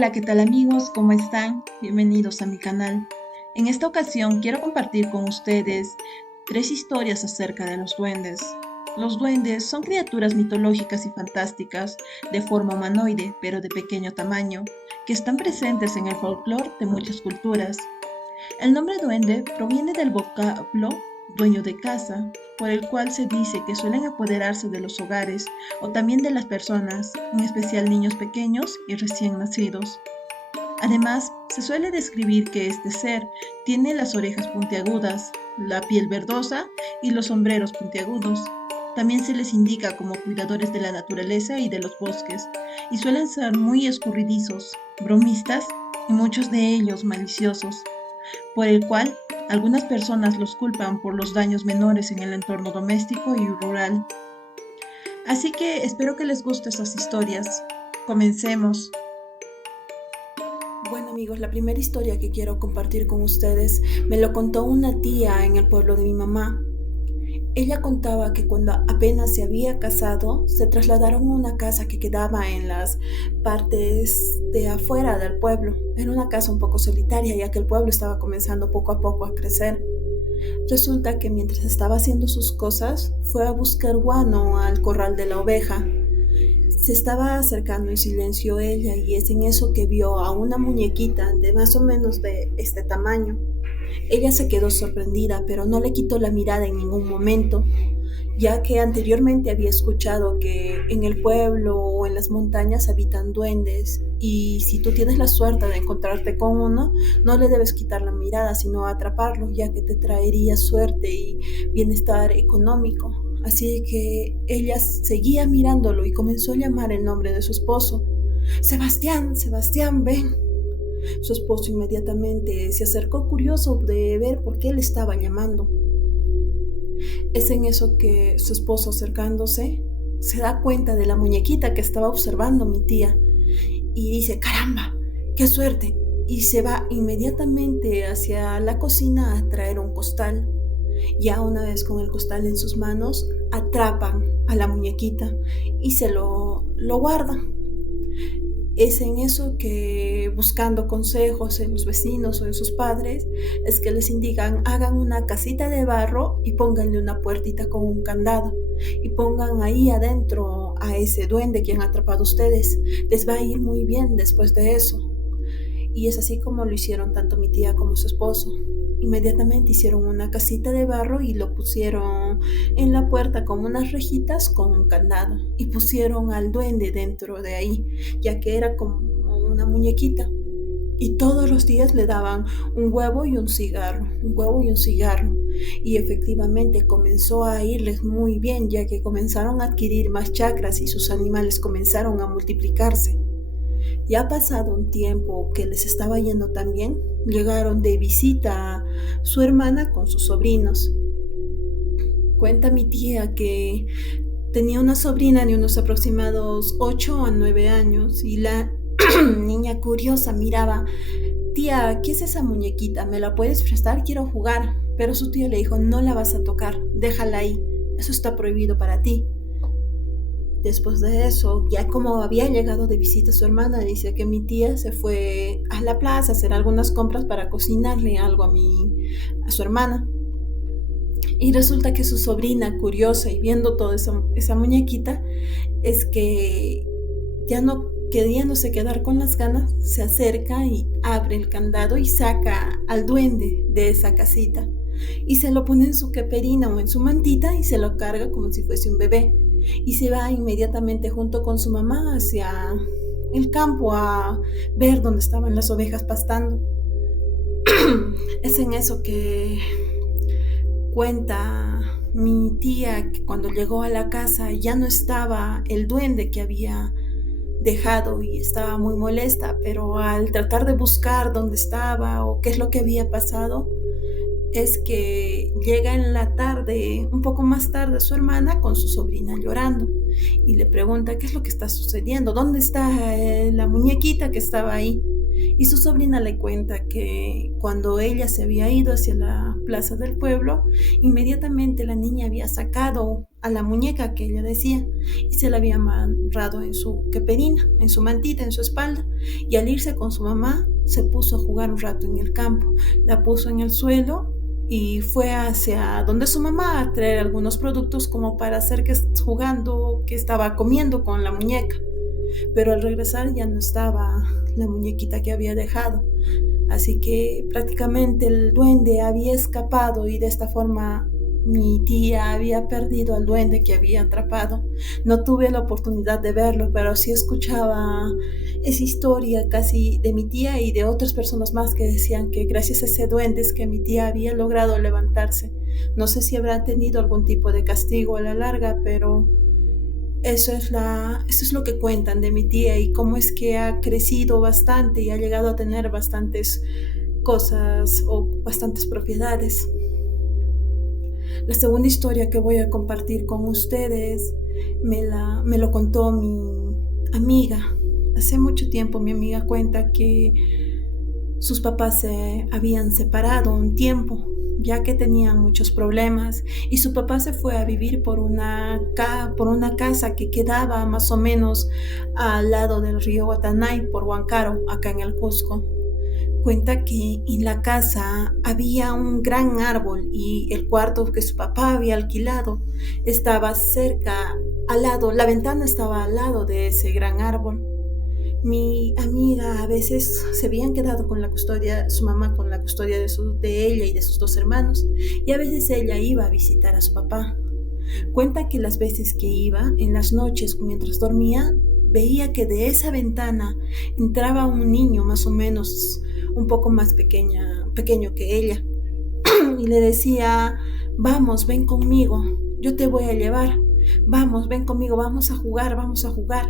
Hola, ¿qué tal amigos? ¿Cómo están? Bienvenidos a mi canal. En esta ocasión quiero compartir con ustedes tres historias acerca de los duendes. Los duendes son criaturas mitológicas y fantásticas de forma humanoide, pero de pequeño tamaño, que están presentes en el folclore de muchas culturas. El nombre duende proviene del vocablo dueño de casa, por el cual se dice que suelen apoderarse de los hogares o también de las personas, en especial niños pequeños y recién nacidos. Además, se suele describir que este ser tiene las orejas puntiagudas, la piel verdosa y los sombreros puntiagudos. También se les indica como cuidadores de la naturaleza y de los bosques, y suelen ser muy escurridizos, bromistas y muchos de ellos maliciosos, por el cual algunas personas los culpan por los daños menores en el entorno doméstico y rural. Así que espero que les gusten esas historias. Comencemos. Bueno amigos, la primera historia que quiero compartir con ustedes me lo contó una tía en el pueblo de mi mamá. Ella contaba que cuando apenas se había casado, se trasladaron a una casa que quedaba en las partes de afuera del pueblo. Era una casa un poco solitaria, ya que el pueblo estaba comenzando poco a poco a crecer. Resulta que mientras estaba haciendo sus cosas, fue a buscar guano al corral de la oveja. Se estaba acercando en silencio ella y es en eso que vio a una muñequita de más o menos de este tamaño. Ella se quedó sorprendida, pero no le quitó la mirada en ningún momento, ya que anteriormente había escuchado que en el pueblo o en las montañas habitan duendes y si tú tienes la suerte de encontrarte con uno, no le debes quitar la mirada, sino atraparlo, ya que te traería suerte y bienestar económico. Así que ella seguía mirándolo y comenzó a llamar el nombre de su esposo. Sebastián, Sebastián, ven. Su esposo inmediatamente se acercó curioso de ver por qué le estaba llamando. Es en eso que su esposo, acercándose, se da cuenta de la muñequita que estaba observando mi tía y dice, caramba, qué suerte, y se va inmediatamente hacia la cocina a traer un costal. Ya una vez con el costal en sus manos, atrapan a la muñequita y se lo guardan. Es en eso que, buscando consejos en los vecinos o en sus padres, es que les indican, hagan una casita de barro y pónganle una puertita con un candado y pongan ahí adentro a ese duende que han atrapado ustedes. Les va a ir muy bien después de eso. Y es así como lo hicieron tanto mi tía como su esposo. Inmediatamente hicieron una casita de barro y lo pusieron en la puerta con unas rejitas con un candado y pusieron al duende dentro de ahí, ya que era como una muñequita. Y todos los días le daban un huevo y un cigarro, un huevo y un cigarro. Y efectivamente comenzó a irles muy bien, ya que comenzaron a adquirir más chakras y sus animales comenzaron a multiplicarse. Ya pasado un tiempo que les estaba yendo tan bien, llegaron de visita a su hermana con sus sobrinos. Cuenta mi tía que tenía una sobrina de unos aproximados 8 a 9 años y la niña curiosa miraba, tía, ¿qué es esa muñequita? ¿Me la puedes prestar? Quiero jugar. Pero su tía le dijo, no la vas a tocar, déjala ahí, eso está prohibido para ti. Después de eso, ya como había llegado de visita a su hermana, dice que mi tía se fue a la plaza a hacer algunas compras para cocinarle algo a su hermana. Y resulta que su sobrina, curiosa y viendo toda esa muñequita, es que ya no queriéndose quedar con las ganas, se acerca y abre el candado y saca al duende de esa casita. Y se lo pone en su caperina o en su mantita y se lo carga como si fuese un bebé. Y se va inmediatamente junto con su mamá hacia el campo a ver dónde estaban las ovejas pastando. Es en eso que cuenta mi tía que cuando llegó a la casa ya no estaba el duende que había dejado y estaba muy molesta, pero al tratar de buscar dónde estaba o qué es lo que había pasado, es que llega en la tarde, un poco más tarde, su hermana con su sobrina llorando y le pregunta qué es lo que está sucediendo, dónde está la muñequita que estaba ahí. Y su sobrina le cuenta que cuando ella se había ido hacia la plaza del pueblo, inmediatamente la niña había sacado a la muñeca que ella decía y se la había amarrado en su queperina, en su mantita, en su espalda. Y al irse con su mamá, se puso a jugar un rato en el campo. La puso en el suelo y fue hacia donde su mamá a traer algunos productos como para hacer que jugando, que estaba comiendo con la muñeca. Pero al regresar ya no estaba la muñequita que había dejado. Así que prácticamente el duende había escapado y de esta forma mi tía había perdido al duende que había atrapado. No tuve la oportunidad de verlo, pero sí escuchaba esa historia casi de mi tía y de otras personas más que decían que gracias a ese duende es que mi tía había logrado levantarse. No sé si habrá tenido algún tipo de castigo a la larga, pero eso es lo que cuentan de mi tía y cómo es que ha crecido bastante y ha llegado a tener bastantes cosas o bastantes propiedades. La segunda historia que voy a compartir con ustedes me lo contó mi amiga. Hace mucho tiempo mi amiga cuenta que sus papás se habían separado un tiempo, ya que tenían muchos problemas, y su papá se fue a vivir por una casa que quedaba más o menos al lado del río Guatanay, por Huancaro, acá en el Cusco. Cuenta que en la casa había un gran árbol y el cuarto que su papá había alquilado estaba cerca, al lado, la ventana estaba al lado de ese gran árbol. Mi amiga a veces se habían quedado con la custodia, su mamá con la custodia de ella y de sus dos hermanos, y a veces ella iba a visitar a su papá. Cuenta que las veces que iba, en las noches mientras dormía, veía que de esa ventana entraba un niño más o menos un poco más pequeño que ella, y le decía, vamos, ven conmigo, yo te voy a llevar, vamos, ven conmigo, vamos a jugar, vamos a jugar.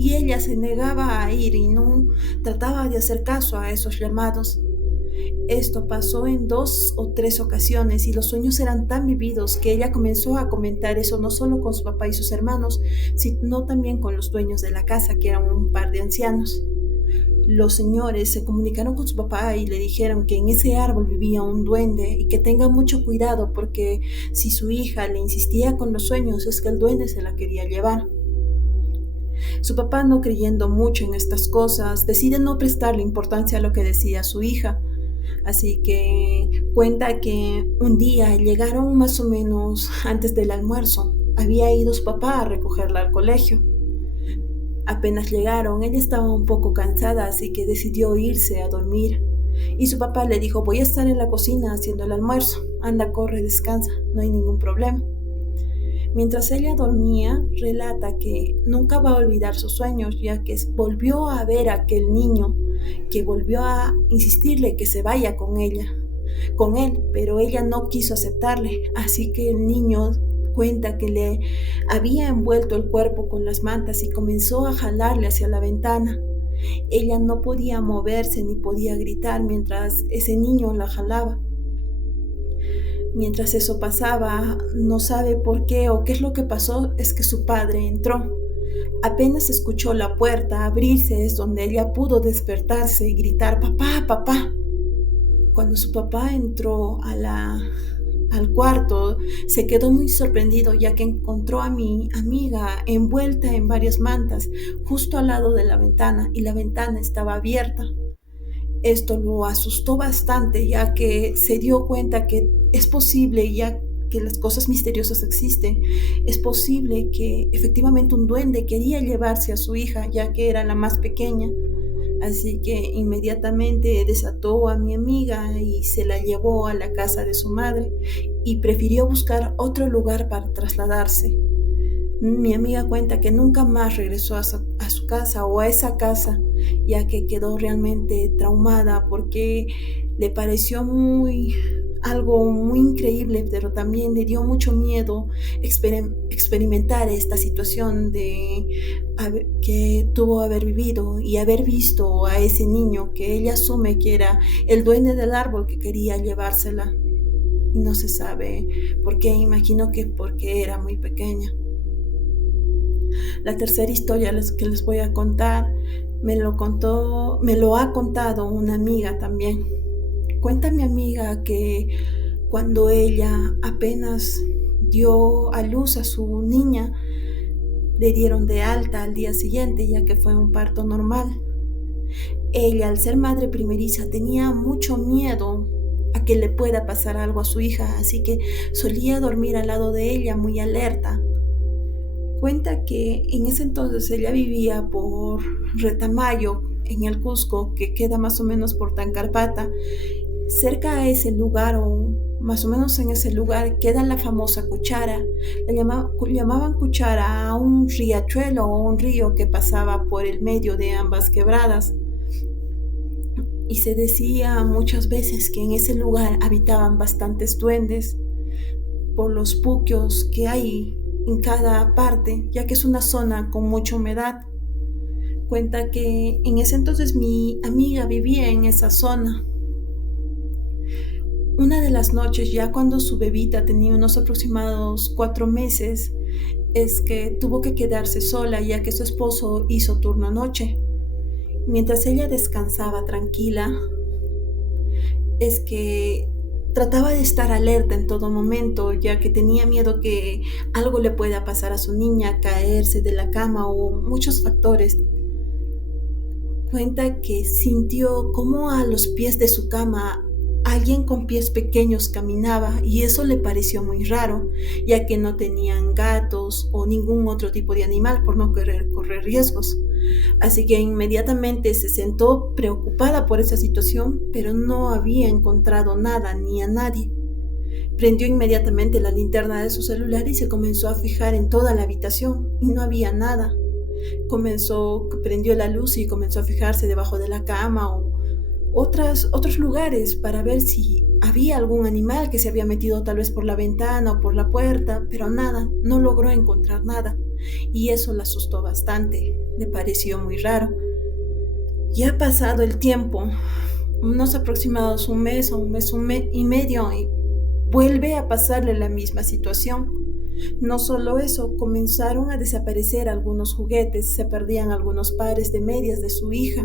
Y ella se negaba a ir y no trataba de hacer caso a esos llamados. Esto pasó en 2 o 3 ocasiones y los sueños eran tan vividos que ella comenzó a comentar eso no solo con su papá y sus hermanos, sino también con los dueños de la casa, que eran un par de ancianos. Los señores se comunicaron con su papá y le dijeron que en ese árbol vivía un duende y que tenga mucho cuidado porque si su hija le insistía con los sueños es que el duende se la quería llevar. Su papá, no creyendo mucho en estas cosas, decide no prestarle importancia a lo que decía su hija. Así que cuenta que un día llegaron más o menos antes del almuerzo. Había ido su papá a recogerla al colegio. Apenas llegaron, ella estaba un poco cansada, así que decidió irse a dormir. Y su papá le dijo, voy a estar en la cocina haciendo el almuerzo. Anda, corre, descansa, no hay ningún problema. Mientras ella dormía, relata que nunca va a olvidar sus sueños, ya que volvió a ver a aquel niño que volvió a insistirle que se vaya con él, pero ella no quiso aceptarle, así que el niño cuenta que le había envuelto el cuerpo con las mantas y comenzó a jalarle hacia la ventana. Ella no podía moverse ni podía gritar mientras ese niño la jalaba. Mientras eso pasaba, no sabe por qué o qué es lo que pasó, es que su padre entró. Apenas escuchó la puerta abrirse es donde ella pudo despertarse y gritar, papá, papá. Cuando su papá entró al cuarto, se quedó muy sorprendido ya que encontró a mi amiga envuelta en varias mantas justo al lado de la ventana y la ventana estaba abierta. Esto lo asustó bastante ya que se dio cuenta que es posible, ya que las cosas misteriosas existen, es posible que efectivamente un duende quería llevarse a su hija ya que era la más pequeña. Así que inmediatamente desató a mi amiga y se la llevó a la casa de su madre y prefirió buscar otro lugar para trasladarse. Mi amiga cuenta que nunca más regresó a su casa o a esa casa, ya que quedó realmente traumada porque le pareció algo muy increíble, pero también le dio mucho miedo experimentar esta situación que tuvo haber vivido y haber visto a ese niño que ella asume que era el duende del árbol que quería llevársela. Y no se sabe por qué, imagino que porque era muy pequeña. La tercera historia que les voy a contar Me lo ha contado una amiga también. Cuenta mi amiga que cuando ella apenas dio a luz a su niña, le dieron de alta al día siguiente, ya que fue un parto normal. Ella, al ser madre primeriza, tenía mucho miedo a que le pueda pasar algo a su hija, así que solía dormir al lado de ella muy alerta. Cuenta que en ese entonces ella vivía por Retamayo, en el Cusco, que queda más o menos por Tancarpata. Cerca a ese lugar, o más o menos en ese lugar, queda la famosa Cuchara. Llamaban Cuchara a un riachuelo o un río que pasaba por el medio de ambas quebradas. Y se decía muchas veces que en ese lugar habitaban bastantes duendes por los puquios que hay en cada parte, ya que es una zona con mucha humedad. Cuenta que en ese entonces mi amiga vivía en esa zona. Una de las noches, ya cuando su bebita tenía unos aproximados 4 meses, es que tuvo que quedarse sola ya que su esposo hizo turno noche. Mientras ella descansaba tranquila, es que trataba de estar alerta en todo momento, ya que tenía miedo que algo le pueda pasar a su niña, caerse de la cama o muchos factores. Cuenta que sintió como a los pies de su cama alguien con pies pequeños caminaba y eso le pareció muy raro, ya que no tenían gatos o ningún otro tipo de animal por no querer correr riesgos. Así que inmediatamente se sentó preocupada por esa situación, pero no había encontrado nada ni a nadie. Prendió inmediatamente la linterna de su celular y se comenzó a fijar en toda la habitación y no había nada. Prendió la luz y comenzó a fijarse debajo de la cama o otros lugares para ver si había algún animal que se había metido tal vez por la ventana o por la puerta, pero nada, no logró encontrar nada. Y eso la asustó bastante, le pareció muy raro. Ya ha pasado el tiempo, unos aproximados un mes o un mes y medio, y vuelve a pasarle la misma situación. No solo eso, comenzaron a desaparecer algunos juguetes, se perdían algunos pares de medias de su hija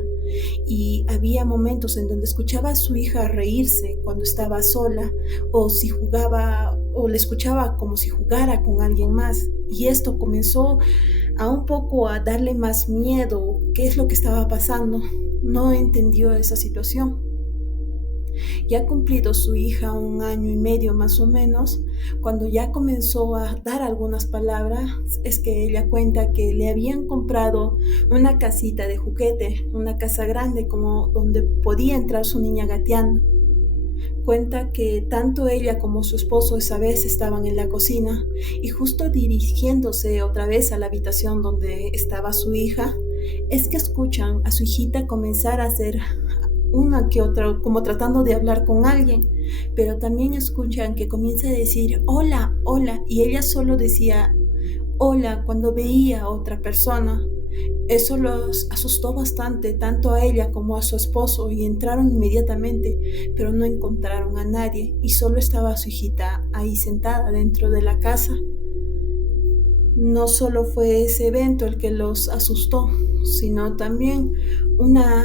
y había momentos en donde escuchaba a su hija reírse cuando estaba sola o si jugaba o le escuchaba como si jugara con alguien más y esto comenzó a un poco a darle más miedo. ¿Qué es lo que estaba pasando? No entendió esa situación. Ya cumplido su hija 1 año y medio más o menos, cuando ya comenzó a dar algunas palabras, es que ella cuenta que le habían comprado una casita de juguete, una casa grande como donde podía entrar su niña gateando. Cuenta que tanto ella como su esposo esa vez estaban en la cocina y justo dirigiéndose otra vez a la habitación donde estaba su hija, es que escuchan a su hijita comenzar a hacer una que otra, como tratando de hablar con alguien, pero también escuchan que comienza a decir hola, hola, y ella solo decía hola cuando veía a otra persona. Eso los asustó bastante, tanto a ella como a su esposo, y entraron inmediatamente, pero no encontraron a nadie, y solo estaba su hijita ahí sentada dentro de la casa. No solo fue ese evento el que los asustó, sino también una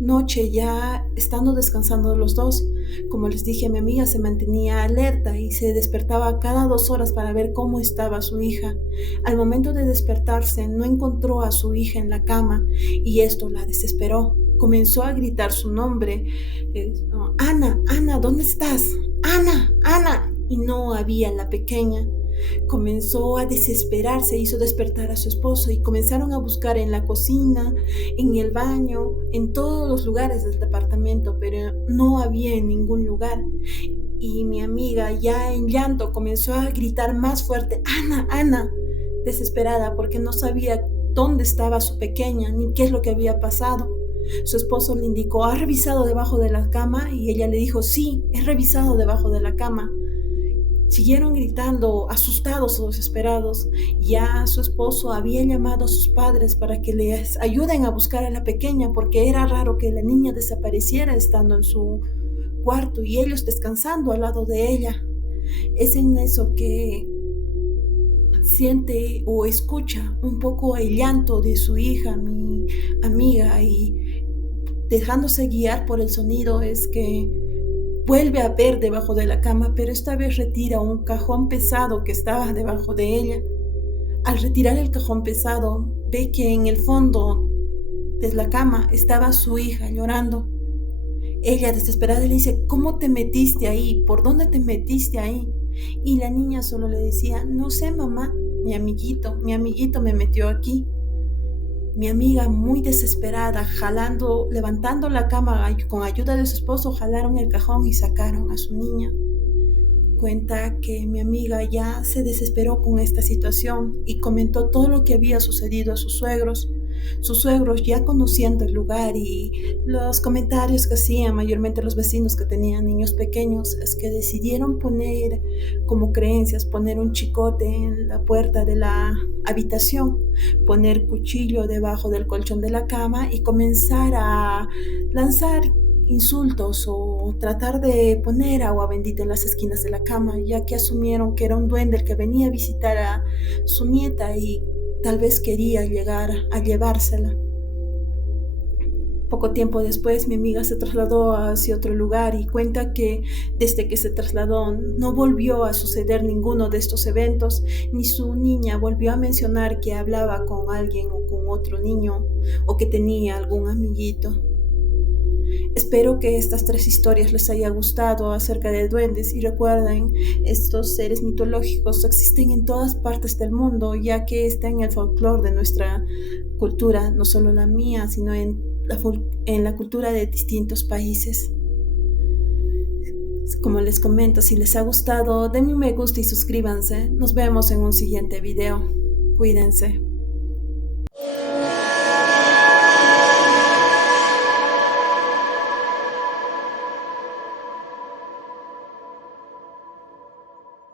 noche ya estando descansando los dos. Como les dije, mi amiga se mantenía alerta y se despertaba cada 2 horas para ver cómo estaba su hija. Al momento de despertarse no encontró a su hija en la cama y esto la desesperó. Comenzó a gritar su nombre. Ana, Ana, ¿dónde estás? Ana, Ana. Y no había la pequeña. Comenzó a desesperarse, hizo despertar a su esposo y comenzaron a buscar en la cocina, en el baño, en todos los lugares del departamento, pero no había en ningún lugar. Y mi amiga, ya en llanto, comenzó a gritar más fuerte, Ana, Ana, desesperada porque no sabía dónde estaba su pequeña ni qué es lo que había pasado. Su esposo le indicó, ¿ha revisado debajo de la cama? Y ella le dijo, sí, he revisado debajo de la cama. Siguieron gritando, asustados o desesperados. Ya su esposo había llamado a sus padres para que les ayuden a buscar a la pequeña porque era raro que la niña desapareciera estando en su cuarto y ellos descansando al lado de ella. Es en eso que siente o escucha un poco el llanto de su hija, mi amiga, y dejándose guiar por el sonido es que vuelve a ver debajo de la cama, pero esta vez retira un cajón pesado que estaba debajo de ella. Al retirar el cajón pesado, ve que en el fondo de la cama estaba su hija llorando. Ella desesperada le dice: ¿cómo te metiste ahí? ¿Por dónde te metiste ahí? Y la niña solo le decía: no sé, mamá, mi amiguito me metió aquí. Mi amiga, muy desesperada, levantando la cama con ayuda de su esposo, jalaron el cajón y sacaron a su niña. Cuenta que mi amiga ya se desesperó con esta situación y comentó todo lo que había sucedido a sus suegros. Sus suegros, ya conociendo el lugar y los comentarios que hacían mayormente los vecinos que tenían niños pequeños, es que decidieron poner como creencias, poner un chicote en la puerta de la habitación, poner cuchillo debajo del colchón de la cama y comenzar a lanzar insultos o tratar de poner agua bendita en las esquinas de la cama, ya que asumieron que era un duende el que venía a visitar a su nieta y tal vez quería llegar a llevársela. Poco tiempo después mi amiga se trasladó hacia otro lugar y cuenta que desde que se trasladó no volvió a suceder ninguno de estos eventos, ni su niña volvió a mencionar que hablaba con alguien o con otro niño o que tenía algún amiguito. Espero que estas 3 historias les haya gustado acerca de duendes y recuerden, estos seres mitológicos existen en todas partes del mundo, ya que está en el folclore de nuestra cultura, no solo la mía, sino en la cultura de distintos países. Como les comento, si les ha gustado, denme un me gusta y suscríbanse. Nos vemos en un siguiente video. Cuídense.